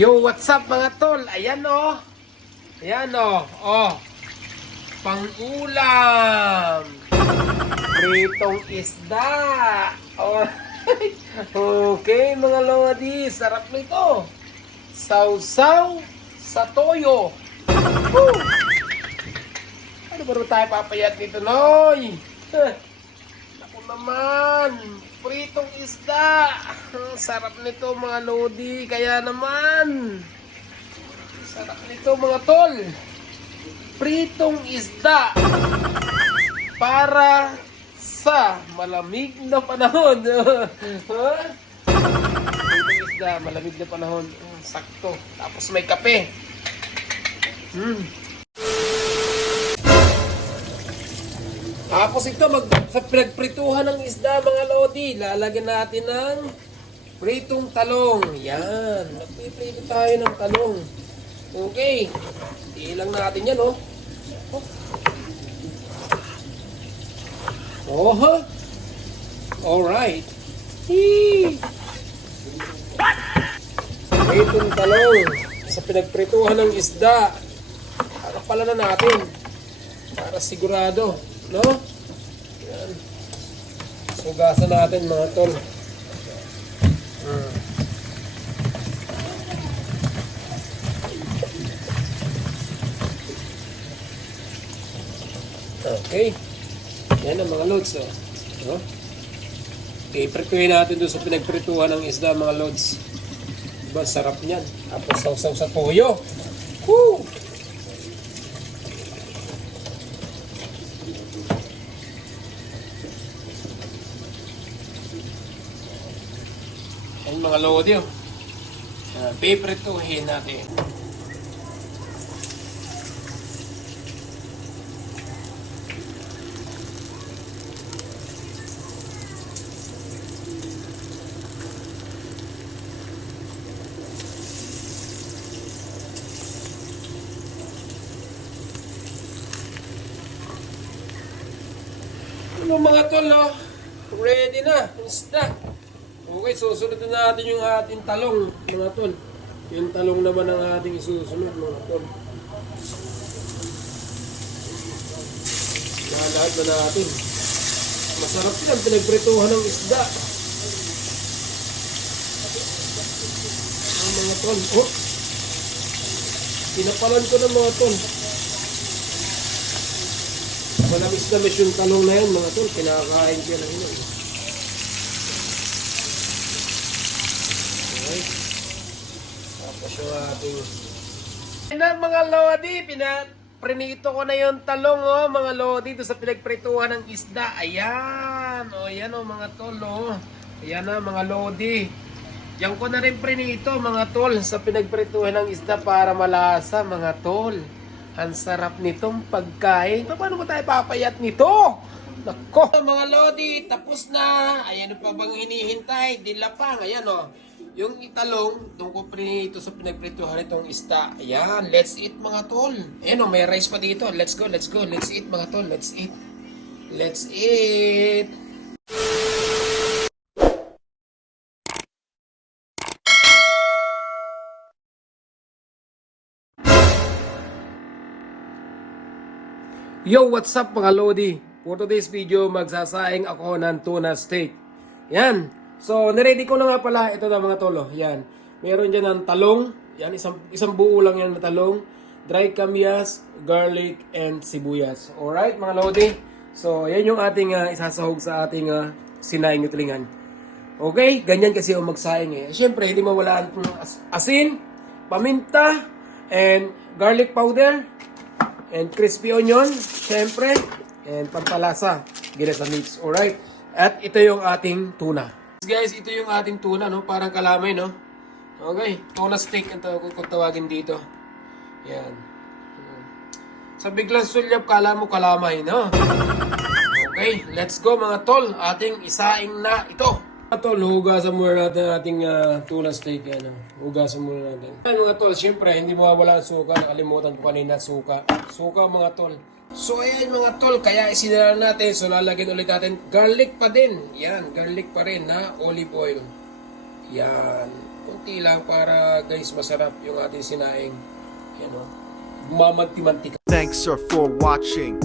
Yo, what's up mga tol? Ayan oh. Ayan oh. Oh. Pang-ulam. Pritong isda. Oh. okay mga lodi. Sarap nito. Sausaw sa toyo. Woo! Ano ba tayo papayat nito, Noy? Naman, pritong isda. Sarap nito mga lodi, kaya naman. Sarap nito mga tol. Pritong isda. Para sa malamig na panahon. Pritong isda, malamig na panahon. Sakto. Tapos may kape. Hmm. Tapos ito, mag, sa pinagprituhan ng isda mga lodi, lalagyan natin ng pritong talong. Yan, nagpiprito tayo ng talong. Okay, ilang natin yan oh. Oh, oh alright. Hee. Pritong talong sa pinagprituhan ng isda. Para pala na natin. Para sigurado. No? Yan. Sugasan natin mga tol. Hmm. Okay. Yan ang mga loads. Oh. No? Okay, prituhin natin doon sa pinagprituhan ng isda mga loads. Diba, sarap niyan. Tapos sausaw sa toyo. Woo! Ayun mga lodi oh. Uh, Piprituhin natin. Ano mga tol, oh? ready na, isda. Okay, susunod na natin yung ating talong, mga tol. Yung talong naman ang ating isusunod, mga tol. Lahat na natin. Masarap yan, pinagprituhan ng isda. Ang mga tol, oh. Pinapalan ko ng mga tol. Malamis na miss yung talong na yan, mga tol. Kinakain ko na yun. Ating... Yan mga lodi, pinaprinito ko na yung talong, oh, mga lodi, doon sa pinagprituhan ng isda. Ayan, oh, yan, oh, mga tol, oh. Ayan na, mga lodi. Yan ko na rin prinito, mga tol, sa pinagprituhan ng isda para malasa, mga tol. Ang sarap nitong pagkain. Paano ba tayo papayat nito? Nako! Mga lodi, tapos na. Ayan pa bang hinihintay? Dilapang. Ayan o. Oh. Yung italong, doon ko prinito sa pinagprituhan itong isda. Ayan, let's eat mga tol. Ayan o, may rice pa dito. Let's go, let's go. Let's eat mga tol. Let's eat. Let's eat. Yo, what's up mga Lodi? For today's video, magsasaing ako ng tuna steak. Yan. So, niready ko na nga pala. Ito na mga tolo. Yan. Meron dyan ng talong. Yan, isang, isang buo lang yan na talong. Dry kamyas, garlic, and sibuyas. Alright mga Lodi? So, yan yung ating uh, isasahog sa ating uh, sinaing utlingan. Okay? Ganyan kasi yung magsaing eh. Siyempre, hindi mawala ang as- asin, paminta, and garlic powder, and crispy onion, syempre, and pampalasa, ginasa mix, alright? At ito yung ating tuna. Guys, ito yung ating tuna, no? Parang kalamay, no? Okay, tuna steak ang tawag kung tawagin dito. Yan. Sa biglang sulyap, kala mo kalamay, no? Okay, let's go mga tol. Ating isaing na ito. Tol, hugasan muna natin ating uh, tuna steak. Ano. Hugasan muna natin. Ayan mga tol, siyempre, hindi mawawala ang suka. Nakalimutan ko kanina suka. Suka mga tol. So ayan mga tol, kaya isinara natin. So lalagyan ulit natin garlic pa din. Yan, garlic pa rin na olive oil. Yan. Kunti lang para guys masarap yung ating sinaing. Yan o. Mamanti-mantika. Thanks sir for watching.